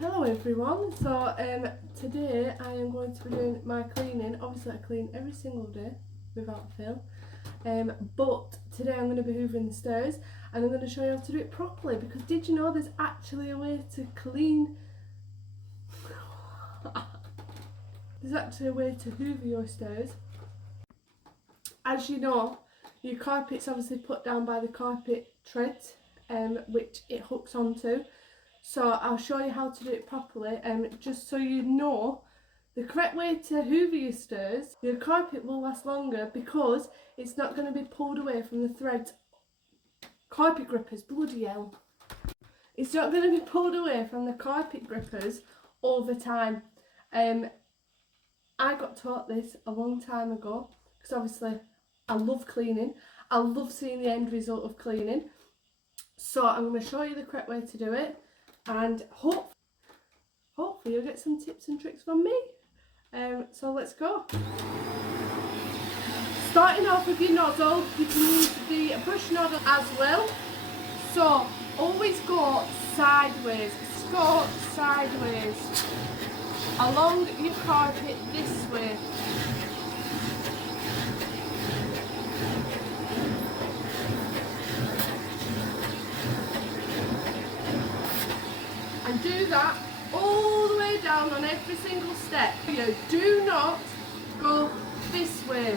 Hello everyone, so today I am going to be doing my cleaning. Obviously I clean every single day without fail, but today I'm going to be hoovering the stairs and I'm going to show you how to do it properly, because did you know there's actually a way to clean there's actually a way to hoover your stairs. As you know, your carpet's obviously put down by the carpet treads, which it hooks onto. So I'll show you how to do it properly, just so you know the correct way to hoover your stairs. Your carpet will last longer because it's not going to be pulled away from the threads. Carpet grippers, bloody hell. It's not going to be pulled away from the carpet grippers over time. I got taught this a long time ago because obviously I love cleaning. I love seeing the end result of cleaning. So I'm going to show you the correct way to do it. And hopefully you'll get some tips and tricks from me. So let's go. Starting off with your nozzle, you can use the brush nozzle as well. So always go sideways. Go sideways along your carpet this way. And do that all the way down on every single step. You do not go this way.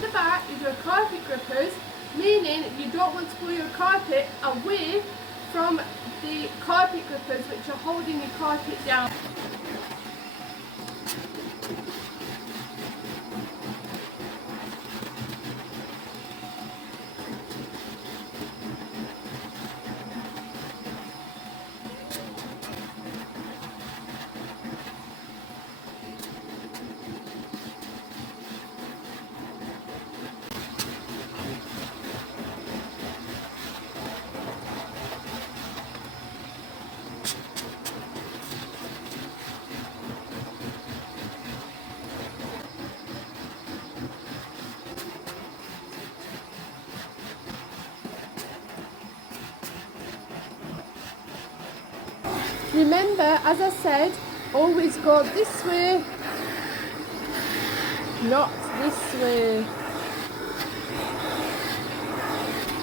The back is your carpet grippers, meaning you don't want to pull your carpet away from the carpet grippers which are holding your carpet down. Remember, as I said, always go this way, not this way.